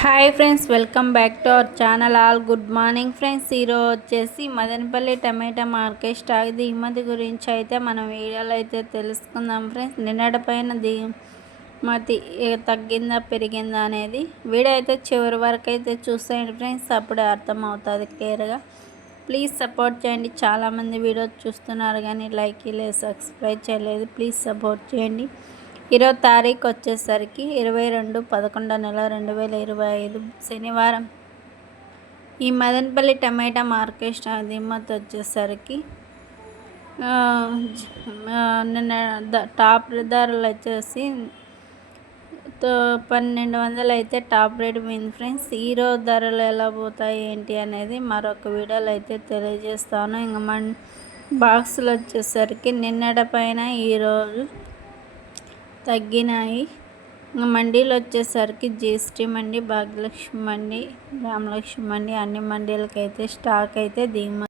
Hi friends welcome back to our channel all good morning friends ఈరోజు వచ్చేసి మదనపల్లి టమాటా market stock దిగుమతి గురించి అయితే మనం వీడియోలో అయితే తెలుసుకుందాం ఫ్రెండ్స్ నిన్నటి పైన దిగుమతి తగ్గిందా పెరిగిందా అనేది వీడియో అయితే చివరి వరకు అయితే చూసేయండి ఫ్రెండ్స్ అప్పుడే అర్థమవుతుంది క్లియర్గా ప్లీజ్ సపోర్ట్ చేయండి. చాలామంది వీడియో చూస్తున్నారు కానీ లైక్ లేదు సబ్స్క్రైబ్ చేయలేదు. ప్లీజ్ సపోర్ట్ చేయండి. ఇరవై తారీఖు వచ్చేసరికి ఇరవై రెండు పదకొండో నెల రెండు వేల ఇరవై ఐదు శనివారం. ఈ మదనపల్లి టమాటా మార్కెట్ దిమ్మతి వచ్చేసరికి నిన్న టాప్ ధరలు వచ్చేసి పన్నెండు వందలు అయితే టాప్ రేట్ పోయింది ఫ్రెండ్స్. ఈరోజు ధరలు ఎలా పోతాయి ఏంటి అనేది మరొక వీడియోలో అయితే తెలియజేస్తాను. ఇంకా మన బాక్సులు వచ్చేసరికి నిన్నటి పైన ఈరోజు తగ్గినాయి. మండీలు వచ్చేసరికి జిఎస్టీ మండి భాగ్యలక్ష్మి మండి రామలక్ష్మి మండి అన్ని మండీలకైతే స్టాక్ అయితే దిగుమతి